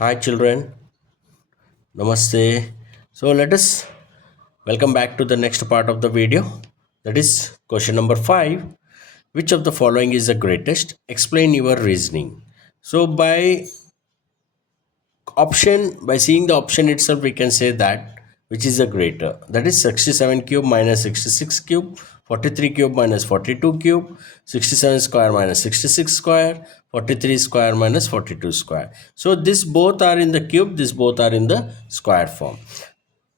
Hi children, namaste. So let us welcome back to the next part of the video. That is question number 5. Which of the following is the greatest? Explain your reasoning. So by seeing the option itself we can say that which is the greater, that is 67 cube minus 66 cube, 43 cube minus 42 cube, 67 square minus 66 square, 43 square minus 42 square. So this both are in the cube, this both are in the square form.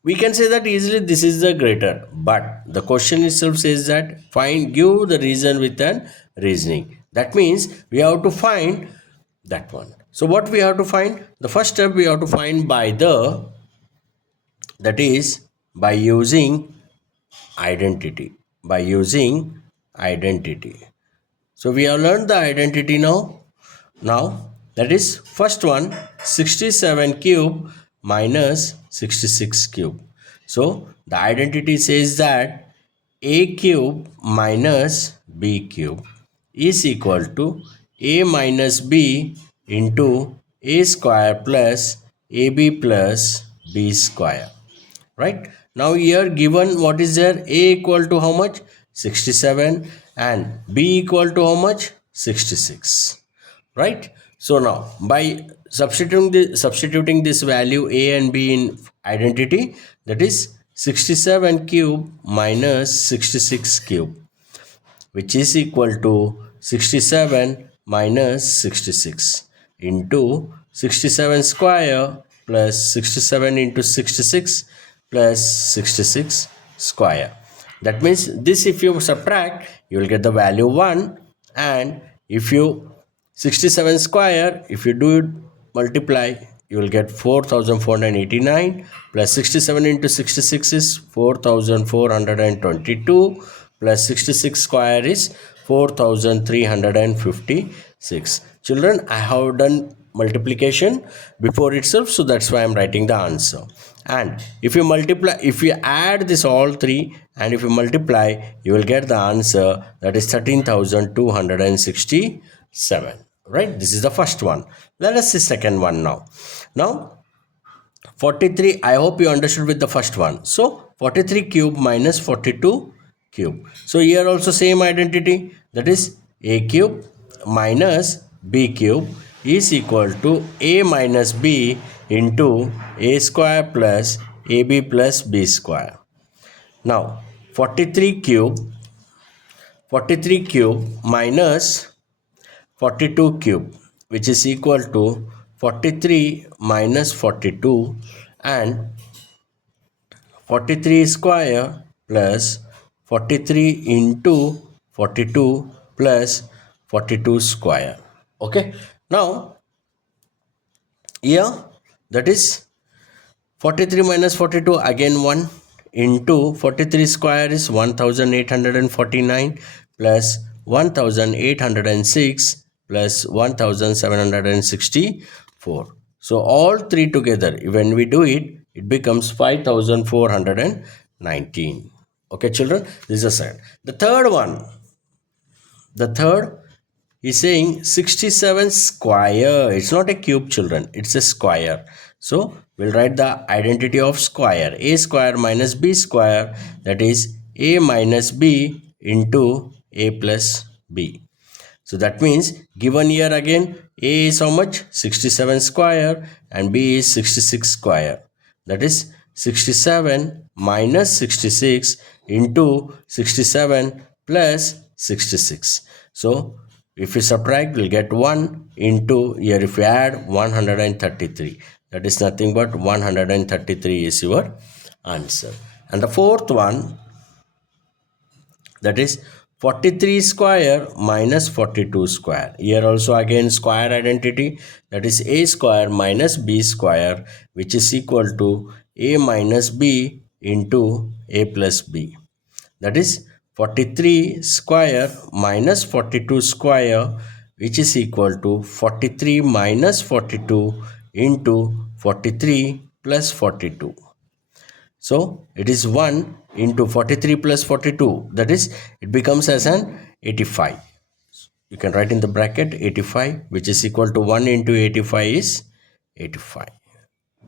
We can say that easily this is the greater, but the question itself says that give the reason with an reasoning. That means we have to find that one. So what we have to find? The first step we have to find that is by using identity. By using identity. So we have learned the identity now. Now that is first one, 67 cube minus 66 cube. So the identity says that a cube minus b cube is equal to a minus b into a square plus ab plus b square. Right? Now here given what is there? A equal to how much? 67 and b equal to how much? 66. Right? So now by substituting this value a and b in identity, that is 67 cube minus 66 cube, which is equal to 67 minus 66 into 67 square plus 67 into 66 plus 66 square. That means this, if you subtract, you will get the value 1, and if you 67 square, if you do it multiply, you will get 4489 plus 67 into 66 is 4422 plus 66 square is 4356. Children, I have done multiplication before itself, so that's why I'm writing the answer. And if you add this all three and if you multiply, you will get the answer, that is 13,267. Right? This is the first one. Let us see second one now. Now 43, I hope you understood with the first one. So 43 cube minus 42 cube. So here also same identity, that is a cube minus b cube is equal to a minus b into a square plus ab plus b square. Now 43 cube minus 42 cube, which is equal to 43 minus 42 and 43 square plus 43 into 42 plus 42 square. Okay. Now here, that is 43 minus 42, again 1 into 43 square is 1849 plus 1806 plus 1764. So all three together, when we do it, it becomes 5419. Okay children, this is the second. The third is saying 67 square. It's not a cube children, it's a square. So we'll write the identity of square. A square minus b square, that is a minus b into a plus b. So that means given here again, a is how much? 67 square and b is 66 square. That is 67 minus 66 into 67 plus 66. So if we subtract, we'll get 1 into, here if we add, 133. That is nothing but 133 is your answer. And the fourth one, that is 43 square minus 42 square. Here also again square identity, that is a square minus b square, which is equal to a minus b into a plus b. That is 43 square minus 42 square, which is equal to 43 minus 42 into 43 plus 42. So it is 1 into 43 plus 42, that is it becomes as an 85. You can write in the bracket 85, which is equal to 1 into 85 is 85.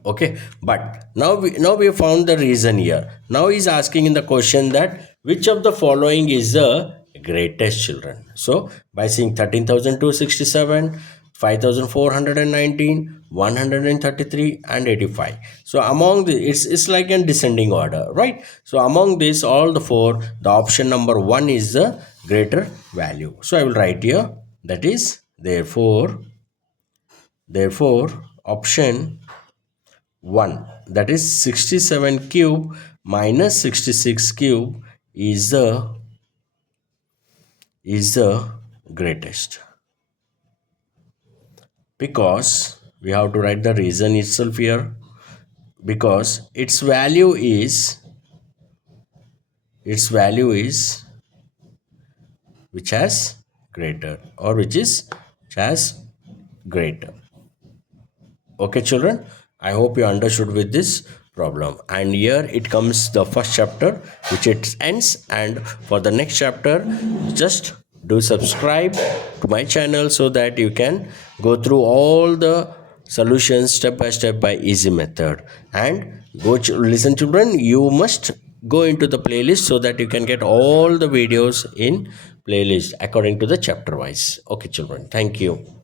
Okay, but now we have found the reason here. Now he's asking in the question that which of the following is the greatest, children. So by seeing 13,267, 5,419, 133, and 85. So among the, it's like in descending order, right? So among this all the four, the option number one is the greater value. So I will write here, that is therefore option 1, that is 67 cube minus 66 cube is the greatest, because we have to write the reason itself here, because its value is which has greater, or which has greater. Okay, children, I hope you understood with this problem. And here it comes the first chapter, which it ends. And for the next chapter, just do subscribe to my channel so that you can go through all the solutions step by easy method. And listen, children, you must go into the playlist so that you can get all the videos in playlist according to the chapter wise. Okay, children, thank you.